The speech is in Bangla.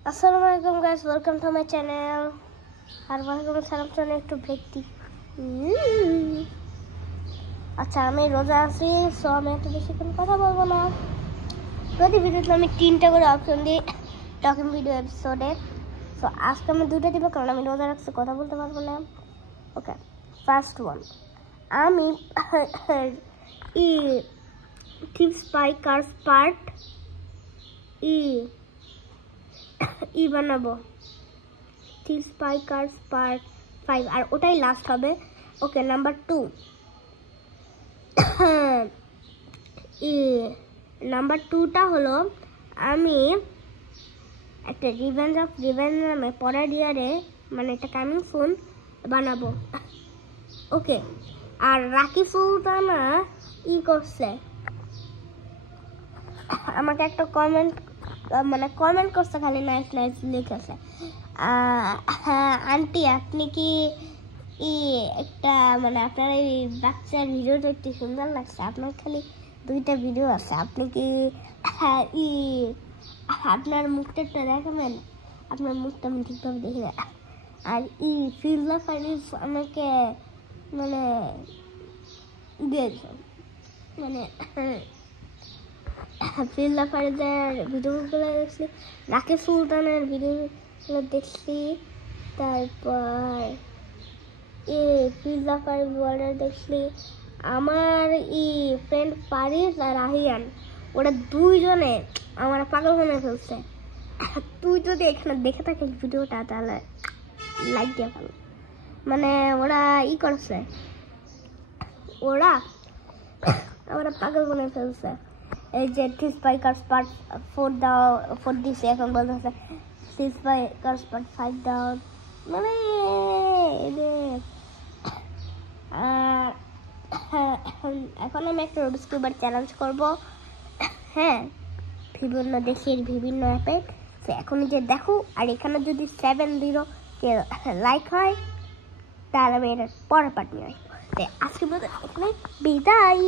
Assalamualaikum guys, welcome to my channel. আর ওয়ালাইকুম আসসালাম। চলে একটু ব্রেক দিই। আচ্ছা, আমি রোজা আছি, সো আমি একটু বেশিক্ষণ কথা বলবো না। প্রতি ভিডিওতে আমি 3টা করে অপশন দিই টকিং ভিডিও এপিসোডে। সো আজকে আমি 2টা দিব, কারণ আমি রোজা রাখছি, কথা বলতে পারবো না। ওকে, ফার্স্ট ওয়ান, আমি টিপস বাই কার্স পার্ট বানাবো। টিপস বাই কার্স পার্ট 5, আর ওটাই লাস্ট হবে। ওকে, নাম্বার 2, নাম্বার 2টা হলো আমি একটা রিভেঞ্জ অফ রিভেঞ্জ নামে পরের ইয়ারে, মানে এটা কামিং সুন, বানাবো। ওকে, আর রাকি সুলতানা করছে, আমাকে একটা কমেন্ট করছে, খালি নাইস নাইস লিখেছে। আন্টি, আপনি কি একটা আপনার এই বাচ্চার ভিডিও দেখতে সুন্দর লাগছে। আপনার খালি 2টা ভিডিও আছে, আপনি কি আপনার মুখটা একটু দেখাবেন? আপনার মুখটা আমি ঠিকভাবে দেখি না। আর ফিল্লা ফারিস আমাকে দিয়েছে, ফিল্লা ফারিজের ভিডিওগুলো দেখছি, রাকি সুলতানের ভিডিওগুলো দেখছি, তারপর ফিল্লা ফারিজ ওয়ার্ল্ডের দেখছি। আমার ফ্রেন্ড পারিস আর আহিয়ান, ওরা 2জনে আমার পাগল বানিয়ে ফেলছে। তুই যদি এখানে দেখে থাকিস ভিডিওটা, তাহলে লাইক দিয়ে ফেল। ওরা করছে, ওরা পাগল বানিয়ে ফেলছে। এই যে টিপস বাই কার্স পার্ট 4 দাও, 4 দিছে, এখন বলতেছে টিপস বাই কার্স পার্ট 5 দাও। এখন আমি একটা রুবিক্স কিউবের চ্যালেঞ্জ করবো। হ্যাঁ, বিভিন্ন দেশের বিভিন্ন অ্যাপে। এখন যে দেখো, আর এখানে যদি 70 লাইক হয়, তাহলে আমি এটার পরের পার্ট নিয়ে আসবো। আজকে এখানে বিদায়।